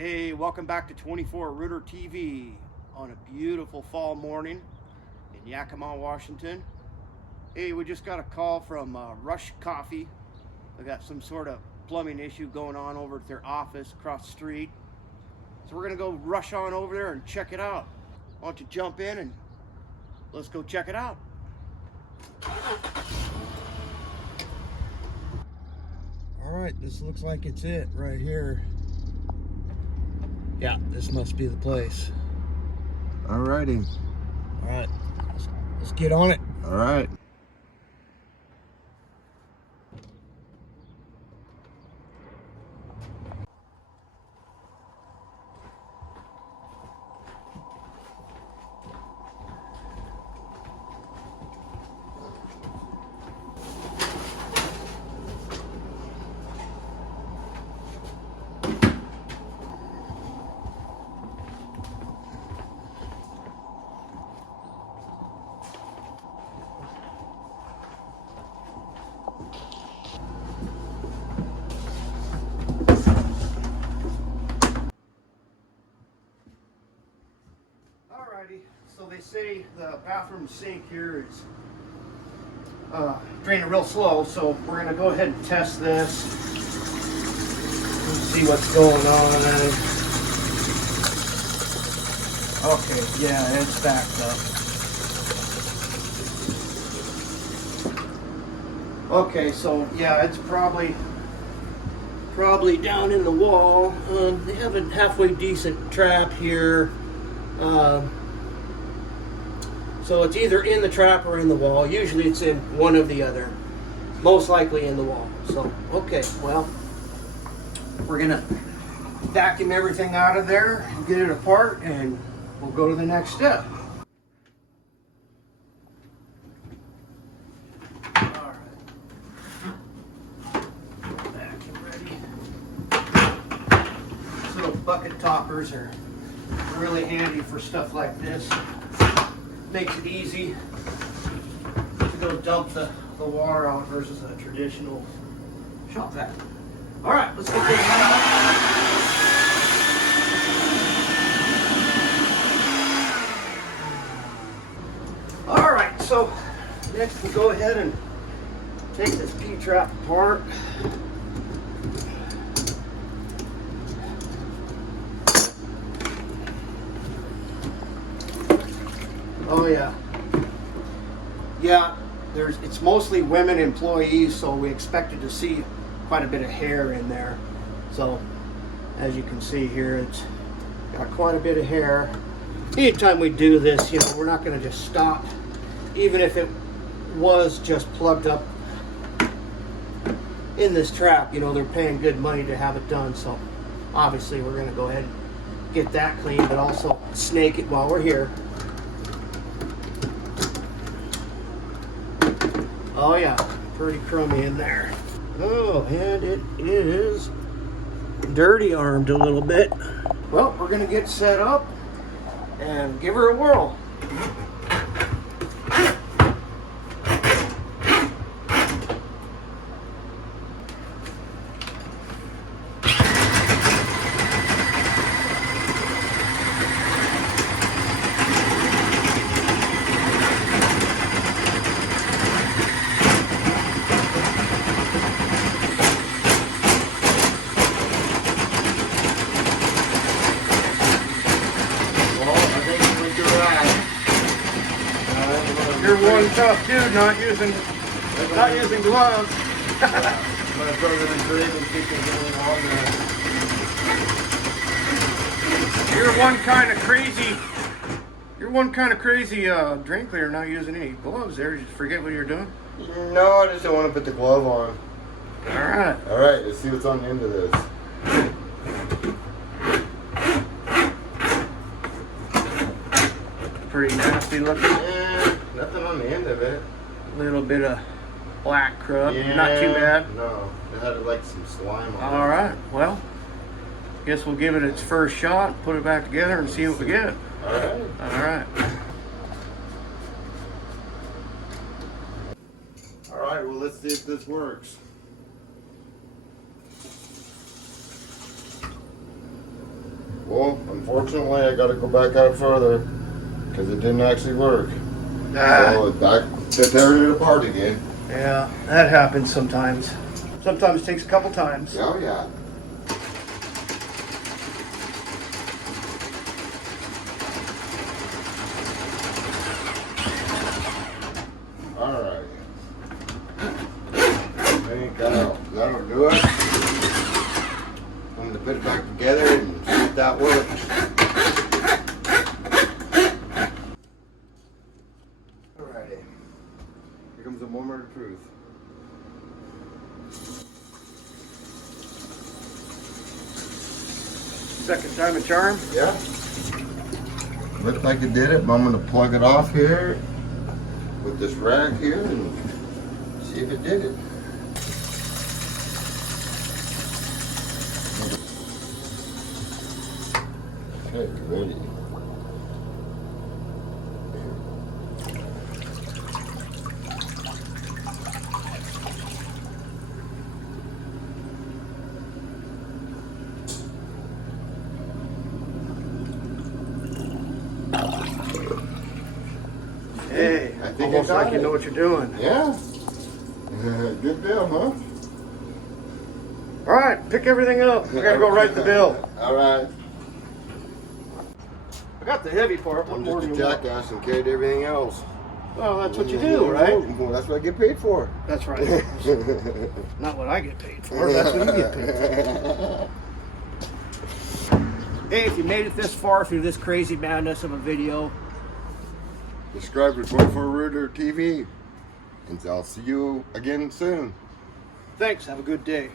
Hey, welcome back to 24 Rooter TV on a beautiful fall morning in Yakima, Washington. Hey, we just got a call from Rush Coffee. They got some sort of plumbing issue going on over at their office across the street. So we're gonna go rush on over there and check it out. Why don't you jump in and let's go check it out. All right, this looks like it's it right here. Yeah, this must be the place. Alrighty. All right, let's get on it. All right. Alrighty, so they say the bathroom sink here is draining real slow, so we're gonna go ahead and test this and see what's going on. Okay, yeah, it's backed up. Okay, so yeah, it's probably down in the wall. They have a halfway decent trap here. So it's either in the trap or in the wall. Usually it's in one of the other. Most likely in the wall. So, okay, well, we're gonna vacuum everything out of there, get it apart, and we'll go to the next step. All right. Vacuum ready. These little bucket toppers are really handy for stuff like this. Makes it easy to go dump the water out versus a traditional shop vac. All right, let's get this out. All right, so next we'll go ahead and take this P-trap apart. Oh yeah. Yeah, it's mostly women employees, so we expected to see quite a bit of hair in there. So as you can see here, it's got quite a bit of hair. Anytime we do this, we're not going to just stop, even if it was just plugged up in this trap. They're paying good money to have it done, so obviously we're going to go ahead and get that clean, but also snake it while we're here. Oh yeah, pretty crummy in there. Oh, and it is dirty armed a little bit. Well, we're gonna get set up and give her a whirl. You're one tough dude not using gloves. My brother and Greg and people going on there. You're one kind of crazy drain cleaner not using any gloves there. Just forget what you're doing. No, I just don't want to put the glove on. Alright. Alright, let's see what's on the end of this. Pretty nasty looking. Nothing on the end of it. A little bit of black crud. Yeah, Not too bad. No, it had like some slime on it. Alright, well, guess we'll give it its first shot, put it back together and see what we get. Alright. Alright. Alright, well let's see if this works. Well, unfortunately, I got to go back out further because it didn't actually work. So it's back to tearing it apart again. Yeah, that happens sometimes. Sometimes takes a couple times. Oh, yeah. All right. I think that'll do it. I'm going to put it back together and see if that works. Alrighty. Here comes the moment of truth. Second time a charm. Yeah. Looks like it did it, but I'm going to plug it off here with this rag here and see if it did it. Okay, ready. Hey, I think almost I got like you it. know what you're doing. Yeah. Good deal, huh? All right, pick everything up. We gotta go write the bill. All right. I got the heavy part. What I'm more just do a you want? jackass and carried everything else. Well, that's what you do, right? Well, that's what I get paid for. That's right. Not what I get paid for. That's what you get paid for. Hey, if you made it this far through this crazy madness of a video, Subscribe to 24 ROOTER TV. And I'll see you again soon. thanks. Have a good day.